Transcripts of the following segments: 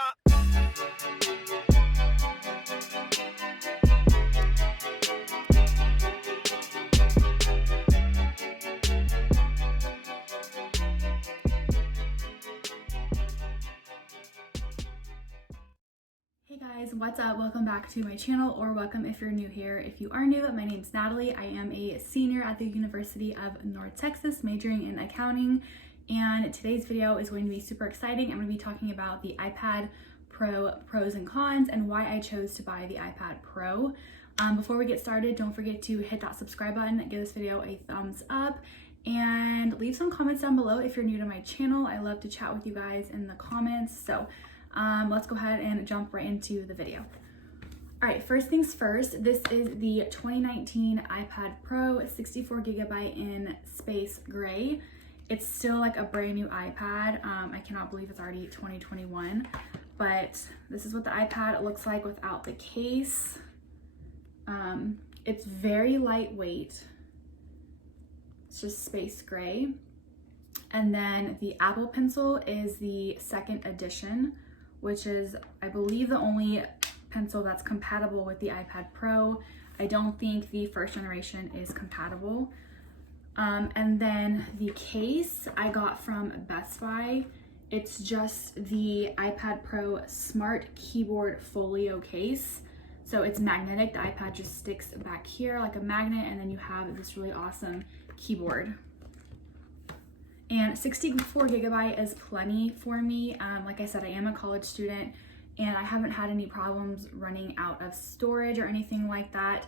Hey guys, what's up? Welcome back to my channel, or welcome if you're new here. If you are new, my name's Natalie. I am a senior at the University of North Texas, majoring in accounting, and today's video is going to be super exciting. I'm going to be talking about the iPad Pro pros and cons and why I chose to buy the iPad Pro. Before we get started, don't forget to hit that subscribe button, give this video a thumbs up, and leave some comments down below if you're new to my channel. I love to chat with you guys in the comments, so let's go ahead and jump right into the video. All right, first things first, this is the 2019 iPad Pro 64 gigabyte in space gray. It's still like a brand new iPad. I cannot believe it's already 2021, but this is what the iPad looks like without the case. It's very lightweight. It's just space gray. And then the Apple Pencil is the second edition, which is, I believe, the only pencil that's compatible with the iPad Pro. I don't think the first generation is compatible. And then the case I got from Best Buy. It's just the iPad Pro Smart Keyboard Folio case. So it's magnetic. The iPad just sticks back here like a magnet, and then you have this really awesome keyboard. And 64 gigabyte is plenty for me. Like I said, I am a college student and I haven't had any problems running out of storage or anything like that.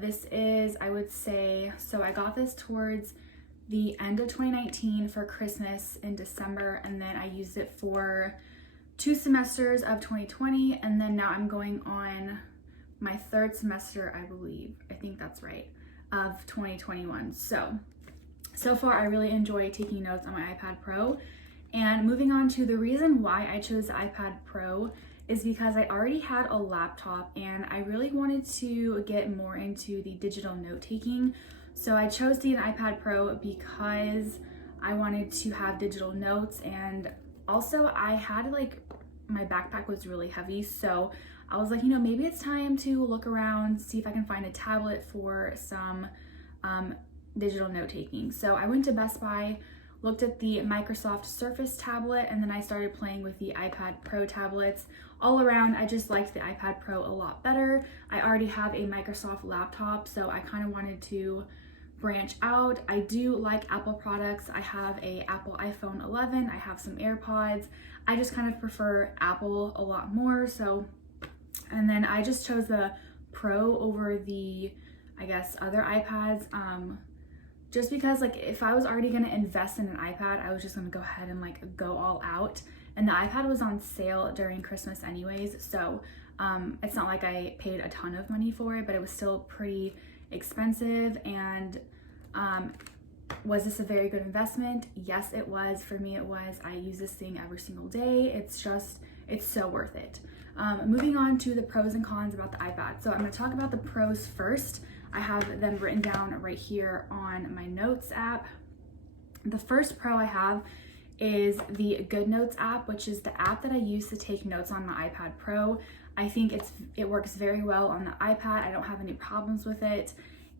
This is, I would say, so I got this towards the end of 2019 for Christmas in December, and then I used it for 2 semesters of 2020, and then now I'm going on my 3rd semester, I believe. I think that's right, of 2021. So far, I really enjoy taking notes on my iPad Pro. And moving on to the reason why I chose the iPad Pro is because I already had a laptop and I really wanted to get more into the digital note-taking. So I chose the iPad Pro because I wanted to have digital notes, and also I had my backpack was really heavy. So I was like, maybe it's time to look around, see if I can find a tablet for some digital note-taking. So I went to Best Buy, looked at the Microsoft Surface tablet, and then I started playing with the iPad Pro tablets. All around, I just liked the iPad Pro a lot better. I already have a Microsoft laptop, so I kind of wanted to branch out. I do like Apple products. I have a Apple iPhone 11, I have some AirPods. I just kind of prefer Apple a lot more. And then I just chose the Pro over the, I guess, other iPads. Just because if I was already gonna invest in an iPad, I was just gonna go ahead and go all out. And the iPad was on sale during Christmas anyways, so it's not like I paid a ton of money for it, but it was still pretty expensive. And was this a very good investment? Yes, it was. For me, it was. I use this thing every single day. It's so worth it. Moving on to the pros and cons about the iPad. So I'm gonna talk about the pros first. I have them written down right here on my notes app. The first pro I have is the Good Notes app, which is the app that I use to take notes on my iPad Pro. I think it works very well on the iPad. I don't have any problems with it,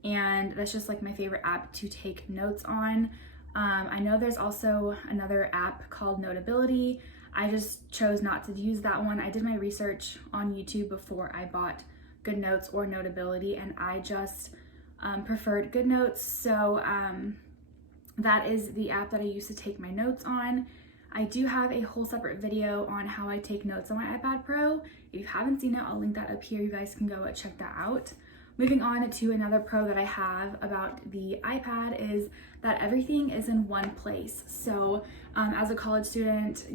and that's just my favorite app to take notes on. I know there's also another app called Notability. I just chose not to use that one. I did my research on YouTube before I bought Good Notes or Notability, and I just preferred Good Notes. So that is the app that I use to take my notes on. I do have a whole separate video on how I take notes on my iPad Pro. If you haven't seen it, I'll link that up here. You guys can go check that out. Moving on to another pro that I have about the iPad is that everything is in one place. So as a college student,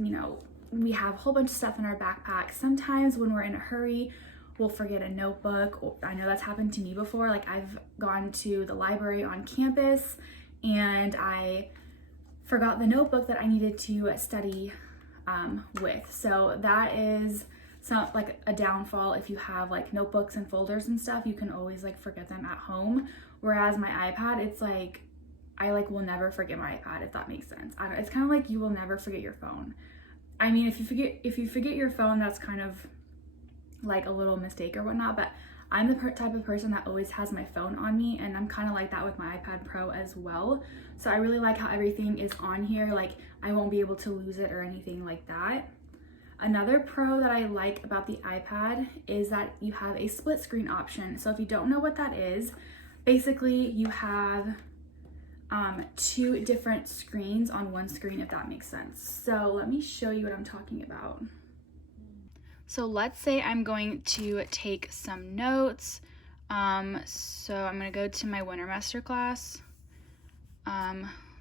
we have a whole bunch of stuff in our backpack. Sometimes when we're in a hurry, we'll forget a notebook. I know that's happened to me before. I've gone to the library on campus and I forgot the notebook that I needed to study with. So that is a downfall. If you have notebooks and folders and stuff, you can always forget them at home. Whereas my iPad, it's I will never forget my iPad, if that makes sense. It's kind of like you will never forget your phone. I mean, if you forget your phone, that's kind of like a little mistake or whatnot, but I'm the type of person that always has my phone on me, and I'm kind of like that with my iPad Pro as well. So I really like how everything is on here. Like, I won't be able to lose it or anything like that. Another pro that I like about the iPad is that you have a split screen option. So if you don't know what that is, basically you have two different screens on one screen, if that makes sense. So let me show you what I'm talking about. So let's say I'm going to take some notes. So I'm gonna go to my winter master class.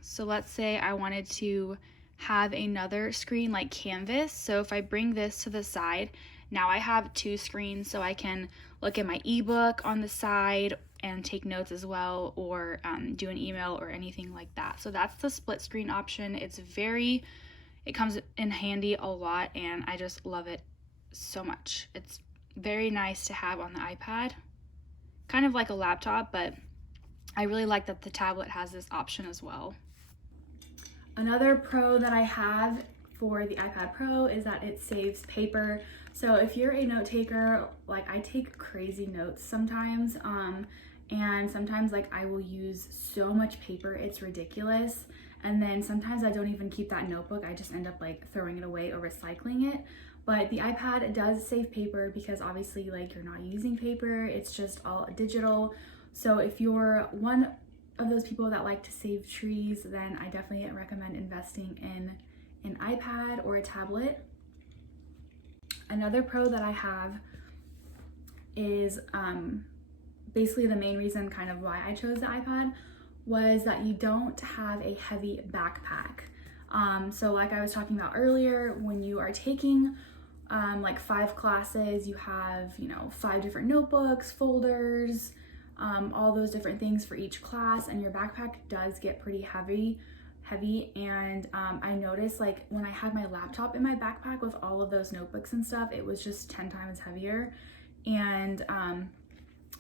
So let's say I wanted to have another screen like Canvas. So if I bring this to the side, now I have two screens, so I can look at my ebook on the side and take notes as well, or do an email or anything like that. So that's the split screen option. It comes in handy a lot, and I just love it so much. It's very nice to have on the iPad, kind of like a laptop, but I really like that the tablet has this option as well. Another pro that I have for the iPad Pro is that it saves paper. So if you're a note taker, like I take crazy notes sometimes, and sometimes like I will use so much paper, it's ridiculous. And then sometimes I don't even keep that notebook, I just end up like throwing it away or recycling it. But the iPad does save paper because obviously like you're not using paper, it's just all digital. So if you're one of those people that like to save trees, then I definitely recommend investing in an iPad or a tablet. Another pro that I have is basically the main reason kind of why I chose the iPad was that you don't have a heavy backpack. So like I was talking about earlier, when you are taking like 5 classes, you have, 5 different notebooks, folders, all those different things for each class, and your backpack does get pretty heavy. And I noticed like when I had my laptop in my backpack with all of those notebooks and stuff, it was just 10 times heavier. And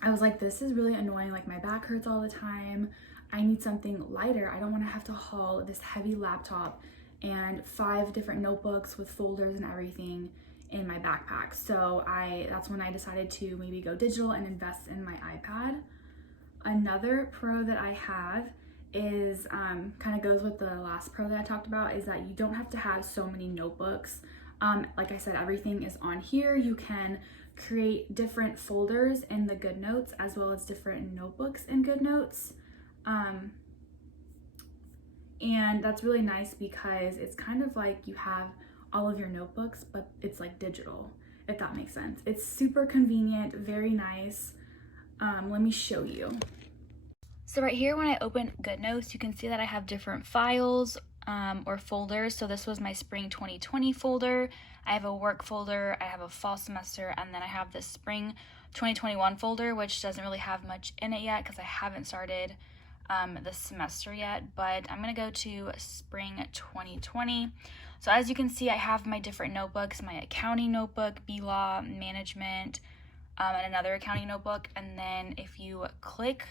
I was like, this is really annoying, like my back hurts all the time. I need something lighter. I don't want to have to haul this heavy laptop and 5 different notebooks with folders and everything in my backpack. So that's when I decided to maybe go digital and invest in my iPad. Another pro that I have is kind of goes with the last pro that I talked about, is that you don't have to have so many notebooks. Like I said, everything is on here. You can create different folders in the GoodNotes as well as different notebooks in GoodNotes. And that's really nice because it's kind of like you have all of your notebooks, but it's like digital, if that makes sense. It's super convenient, very nice. Let me show you. So right here, when I open GoodNotes, you can see that I have different files or folders. So this was my spring 2020 folder. I have a work folder, I have a fall semester, and then I have the spring 2021 folder, which doesn't really have much in it yet because I haven't started the semester yet, but I'm gonna go to spring 2020. So as you can see, I have my different notebooks, my accounting notebook, B-Law, management, and another accounting notebook. And then if you click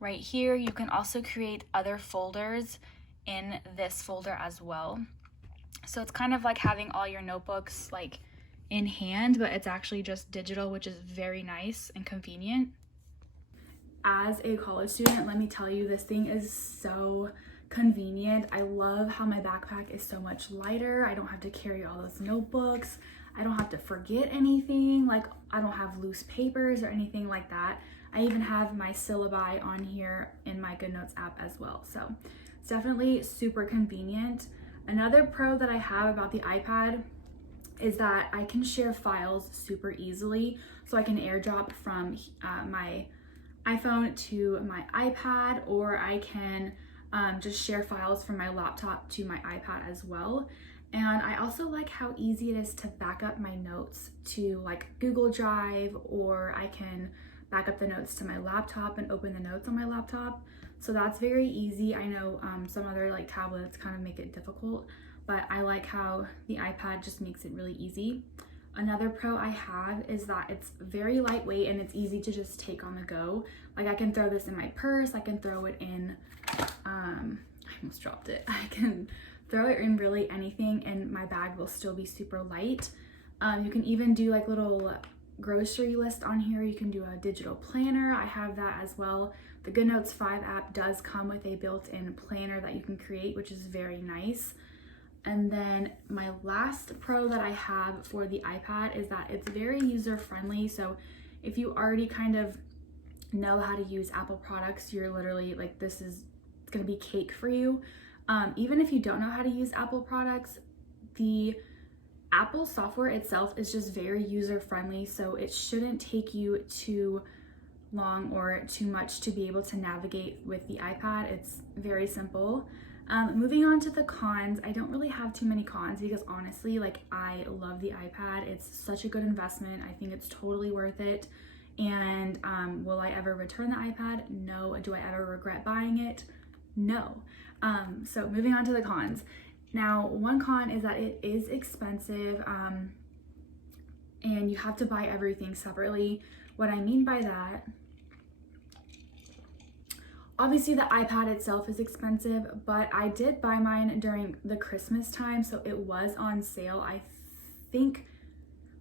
right here, you can also create other folders in this folder as well. So it's kind of like having all your notebooks like in hand, but it's actually just digital, which is very nice and convenient. As a college student, let me tell you, this thing is so convenient. I love how my backpack is so much lighter. I don't have to carry all those notebooks. I don't have to forget anything. Like, I don't have loose papers or anything like that. I even have my syllabi on here in my GoodNotes app as well. So it's definitely super convenient. Another pro that I have about the iPad is that I can share files super easily. So I can airdrop from my iPhone to my iPad, or I can just share files from my laptop to my iPad as well. And I also like how easy it is to back up my notes to like Google Drive, or I can back up the notes to my laptop and open the notes on my laptop. So that's very easy. I know some other like tablets kind of make it difficult, but I like how the iPad just makes it really easy. Another pro I have is that it's very lightweight and it's easy to just take on the go. Like, I can throw this in my purse, I can throw it in, I almost dropped it. I can throw it in really anything and my bag will still be super light. You can even do like little grocery list on here. You can do a digital planner. I have that as well. The GoodNotes 5 app does come with a built-in planner that you can create, which is very nice. And then my last pro that I have for the iPad is that it's very user-friendly. So if you already kind of know how to use Apple products, you're literally like, this is gonna be cake for you. Even if you don't know how to use Apple products, the Apple software itself is just very user-friendly, so it shouldn't take you too long or too much to be able to navigate with the iPad. It's very simple. Moving on to the cons, I don't really have too many cons because honestly, like, I love the iPad. It's such a good investment. I think it's totally worth it. And will I ever return the iPad? No. Do I ever regret buying it? No. So moving on to the cons. Now, one con is that it is expensive, and you have to buy everything separately. What I mean by that, obviously the iPad itself is expensive, but I did buy mine during the Christmas time, so it was on sale. I think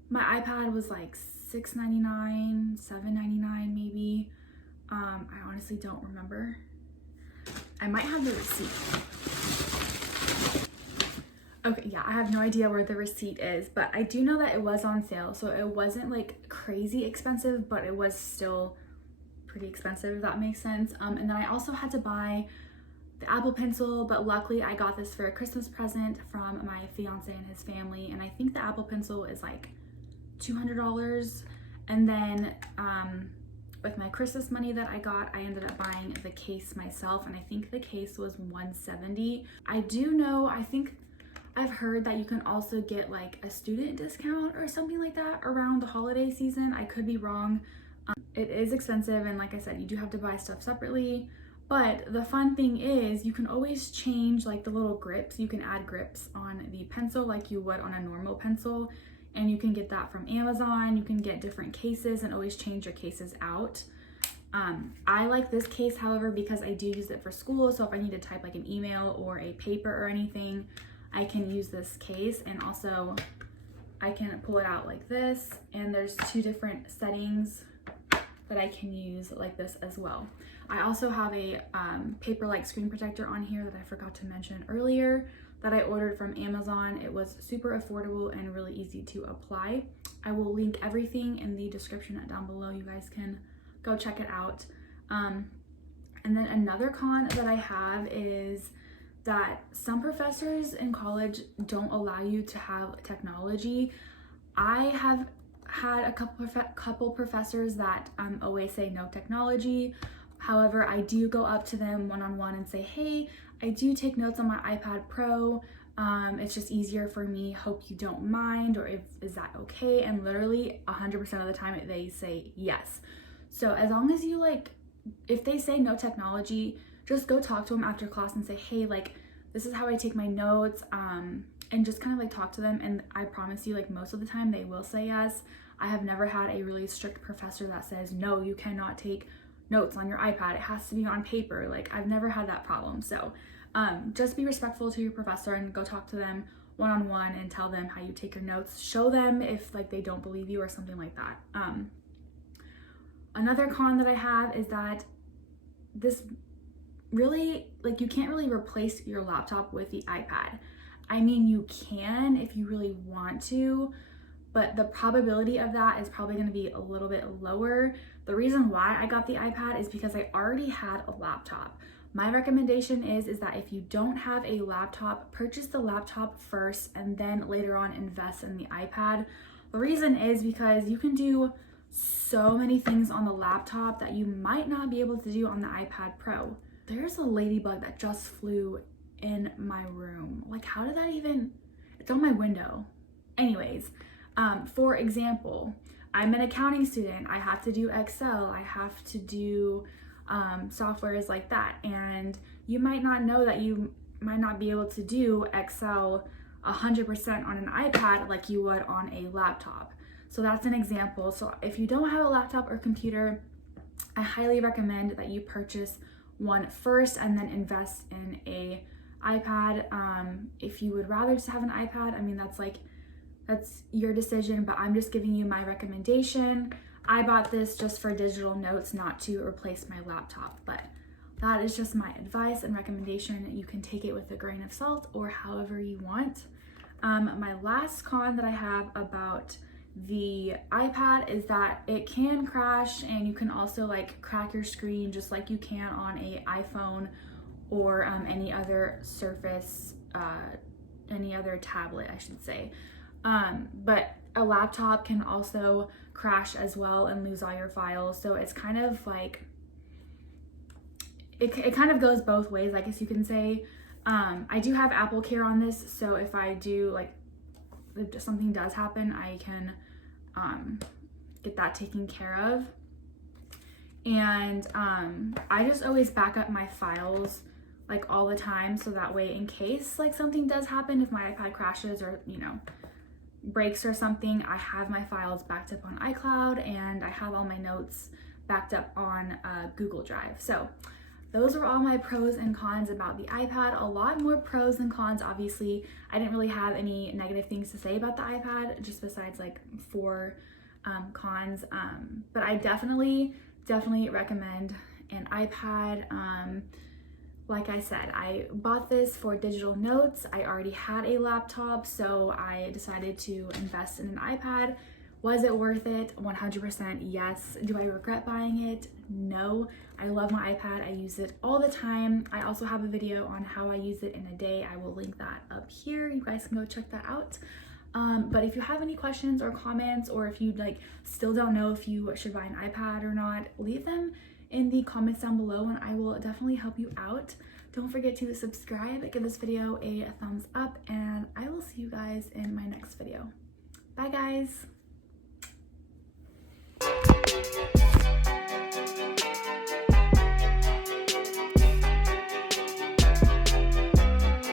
my iPad was like $6.99, $7.99 maybe. I honestly don't remember. I might have the receipt. Okay, yeah, I have no idea where the receipt is, but I do know that it was on sale, so it wasn't like crazy expensive, but it was still pretty expensive, if that makes sense. And then I also had to buy the Apple Pencil, but luckily I got this for a Christmas present from my fiance and his family, and I think the Apple Pencil is like $200. And then with my Christmas money that I got, I ended up buying the case myself, and I think the case was $170. I do know, I think I've heard that you can also get like a student discount or something like that around the holiday season. I could be wrong. It is expensive, and like I said, you do have to buy stuff separately. But the fun thing is you can always change like the little grips. You can add grips on the pencil like you would on a normal pencil, and you can get that from Amazon. You can get different cases and always change your cases out. I like this case, however, because I do use it for school. So if I need to type like an email or a paper or anything, I can use this case, and also I can pull it out like this, and there's two different settings that I can use like this as well. I also have a paper-like screen protector on here that I forgot to mention earlier that I ordered from Amazon. It was super affordable and really easy to apply. I will link everything in the description down below. You guys can go check it out. And then another con that I have is that some professors in college don't allow you to have technology. I have had a couple professors that always say no technology. However, I do go up to them one-on-one and say, hey, I do take notes on my iPad Pro. It's just easier for me. Hope you don't mind, or is that okay? And literally 100% of the time they say yes. So as long as you if they say no technology, just go talk to them after class and say, hey, this is how I take my notes, and just kind of talk to them. And I promise you, most of the time they will say yes. I have never had a really strict professor that says, no, you cannot take notes on your iPad. It has to be on paper. I've never had that problem. So just be respectful to your professor and go talk to them one-on-one and tell them how you take your notes. Show them if they don't believe you or something like that. Another con that I have is that this really, you can't really replace your laptop with the iPad. I mean, you can if you really want to, but the probability of that is probably going to be a little bit lower. The reason why I got the iPad is because I already had a laptop. My recommendation is that if you don't have a laptop, purchase the laptop first and then later on invest in the iPad. The reason is because you can do so many things on the laptop that you might not be able to do on the iPad Pro. There's a ladybug that just flew in my room. How did that even, it's on my window. Anyways, for example, I'm an accounting student. I have to do Excel. I have to do softwares like that. And you might not know that you might not be able to do Excel 100% on an iPad like you would on a laptop. So that's an example. So if you don't have a laptop or computer, I highly recommend that you purchase one first and then invest in a iPad. If you would rather just have an iPad, I mean, that's your decision, but I'm just giving you my recommendation. I bought this just for digital notes, not to replace my laptop, but that is just my advice and recommendation. You can take it with a grain of salt or however you want. My last con that I have about the iPad is that it can crash, and you can also like crack your screen just like you can on a iPhone or any other Surface, any other tablet, I should say. But a laptop can also crash as well and lose all your files. So it's kind of like, it kind of goes both ways, I guess you can say. I do have Apple Care on this, so if I do, like, if something does happen, I can get that taken care of. And I just always back up my files like all the time, so that way in case like something does happen, if my iPad crashes or, you know, breaks or something, I have my files backed up on iCloud, and I have all my notes backed up on Google Drive. So those are all my pros and cons about the iPad. A lot more pros than cons, obviously. I didn't really have any negative things to say about the iPad, just besides like 4 cons. But I definitely recommend an iPad. Like I said, I bought this for digital notes. I already had a laptop, so I decided to invest in an iPad. Was it worth it? 100% yes. Do I regret buying it? No. I love my iPad. I use it all the time. I also have a video on how I use it in a day. I will link that up here. You guys can go check that out. But if you have any questions or comments, or if you like still don't know if you should buy an iPad or not, leave them in the comments down below and I will definitely help you out. Don't forget to subscribe, give this video a thumbs up, and I will see you guys in my next video. Bye guys.